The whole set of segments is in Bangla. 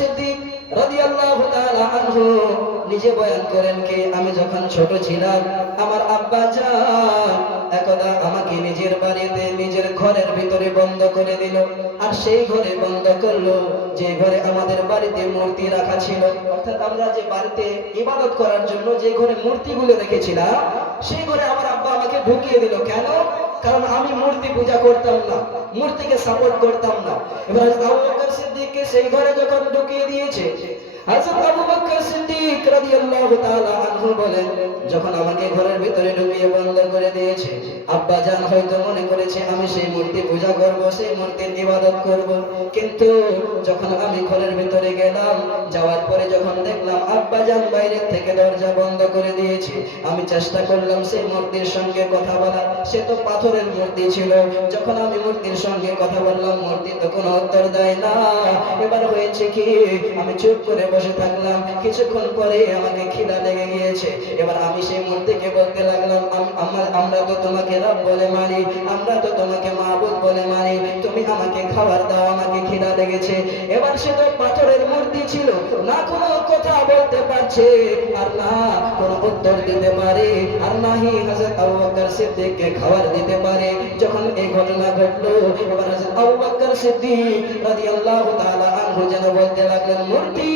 সিদ্দিক রাদিয়াল্লাহু তাআলা আনহু নিজে বয়ান করেন কি, আমি যখন ছোট ছিলাম আমার আব্বা জান একদা আমাকে নিজের বাড়িতে নিজের ঘরের ভিতরে বন্ধ করে দিল। আর সেই ঘরে বন্ধ করলো যে ঘরে আমাদের বাড়িতে মূর্তি রাখা ছিল, অর্থাৎ আমরা যে বাড়িতে ইবাদত করার জন্য যে ঘরে মূর্তিগুলো রেখেছিলাম সেই ঘরে আমার আব্বা আমাকে ঢুকিয়ে দিল। কেন? কারণ আমি মূর্তি পূজা করতাম না, মূর্তিকে সাপোর্ট করতাম না। এবার হযরত আবু বকর সিদ্দিককে সেই ঘরে যখন ঢুকিয়ে দিয়েছে, হযরত আবু বকর সিদ্দিক রাদিয়াল্লাহু তাআলা আনহু বলেন, যখন আমাকে ঘরের ভিতরে ঢুকিয়ে বন্ধ করে দিয়েছে, আব্বা জান হয়তো মনে করেছে আমি সেই মূর্তি পূজা করব, সেই মূর্তির ইবাদত করব। কিন্তু যখন আমি ঘরের ভিতরে গেলাম, যাওয়ার পরে যখন দেখলাম আব্বা জান বাইরে থেকে দরজা বন্ধ করে দিয়েছে, আমি চেষ্টা করলাম সেই মূর্তির সঙ্গে কথা বলার। সে তো পাথরের মূর্তি ছিল। যখন আমি মূর্তির সঙ্গে কথা বললাম, মূর্তি তো কোনো উত্তর দেয় না। এবার হয়েছে কি, আমি চুপ করে বসে থাকলাম। কিছুক্ষণ পরে আমাকে খিদা লেগে গিয়েছে। এবার আমি সেই মূর্তিকে বলতে লাগলাম, আমরা তো তোমাকে রব বলে মানি, আমরা তো তোমাকে মাবুদ বলে মানি, তুমি আমাকে খাবার দাও, আমাকে খিদা লেগেছে। এবার সে তো পাথরের মূর্তি ছিল, না কোনো কথা বলতে পারছে আর না কোনো উত্তর দিতে পারে, আর নাহি হযরত আবু বকর সিদ্দিককে খাবার দিতে পারে। যখন এই ঘটনা ঘটলো, এবার হযরত আবু বকর সিদ্দিক রাদিয়াল্লাহু তাআলা আনহু যেন বলতে লাগলেন, মূর্তি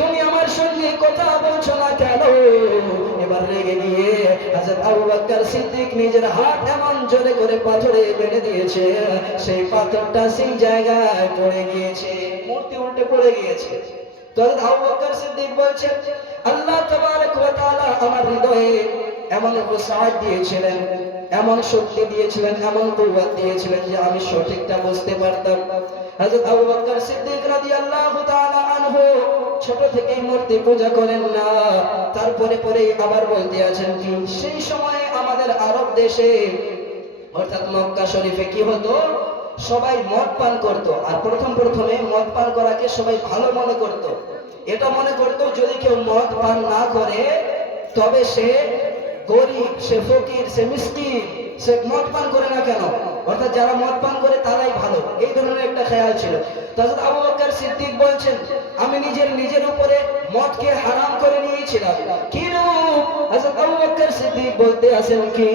তুমি আমার সঙ্গে কথা বলছো না কেন? এবার রেগে গিয়ে হযরত আবু বকর সিদ্দিক নিজের হাত এমন জোরে করে পাথরে মেরে দিয়েছে, সেই পাথরটা সেই জায়গায় পড়ে গিয়েছে, মূর্তি উল্টে পড়ে গিয়েছে। তো হযরত আবু বকর সিদ্দিক বলছেন, আল্লাহ তাবারক ওয়া তাআলা আমার হৃদয়ে এমন উসাআত দিয়েছিলেন, এমন শক্তি দিয়েছিলেন, এমন কুওয়াত দিয়েছিলেন যে আমি সঠিকটা বুঝতে পারতাম। হযরত আবু বকর সিদ্দিক রাদিয়াল্লাহু তাআলা আনহু ছোট থেকেই মূর্তি পূজা করেন না। তারপরে পরে আবার বলতে আছেন কি, সেই সময়ে আমাদের আরব দেশে অর্থাৎ মক্কা শরীফে কি হতো, সবাই মদ পান করত। আর প্রথমে মদ পান করাকে সবাই ভালো মনে করত। এটা মনে করত যদি কেউ মদ পান না করে তবে সে গরিব, সে ফকির, সে মিসকিন, সে মদ পান করে না কেন, অর্থাৎ যারা মদ পান করে তারাই ভালো, এই ধরনের একটা খেয়াল ছিল। হযরত আবু বকর সিদ্দিক বলছেন, আমি নিজের উপরে মদকে হারাম করে নিয়েছিলাম। কি রূপ? হযরত আবু বকর সিদ্দিক বলতে আছেন কি,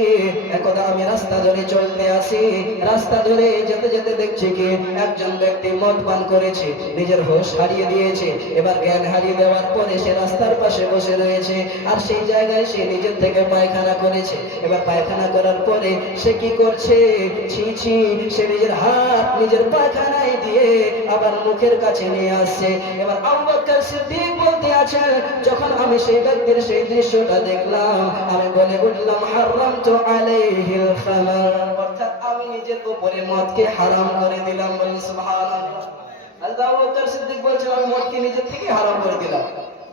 একদা আমি রাস্তা ধরে চলতে আসি, রাস্তা ধরে যেতে যেতে দেখছি কি একজন ব্যক্তি মদ পান করেছে, নিজের হোশ হারিয়ে দিয়েছে। এবার জ্ঞান হারিয়ে দেওয়ার পরে সে রাস্তার পাশে বসে রয়েছে, আর সেই জায়গায় সে নিজের থেকে পায়খানা করেছে। এবার পায়খানা করার পরে সে কি করছে, ছি ছি, সে নিজের হাত নিজের পায়খানায় দিয়ে আবার মুখের কাছে নিয়ে আসছে। এবার আবু বকর সিদ্দিক বলতে আছেন, যখন আমি সেই ব্যক্তির সেই দৃশ্যটা দেখলাম, আমি বলে উঠলাম, হারামতু আলাইহিল খামার, অর্থাৎ আমি নিজের উপরে মদকে হারাম করে দিলাম। বলেন সুবহানাল্লাহ। হযরত আবু বকর সিদ্দিক বলছেন, আমি মদকে নিজের থেকে হারাম করে দিলাম।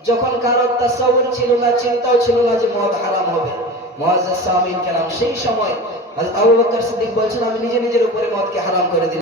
যখন কারোর তাসাউর ছিল না, চিন্তাও ছিল না যে মদ হারাম হবে। মুআজ্জাজ সামিন কেরাম সেই সময় হযরত আবু বকর সিদ্দিক বলছেন, আমি নিজের উপরে মদকে হারাম করে দিলাম।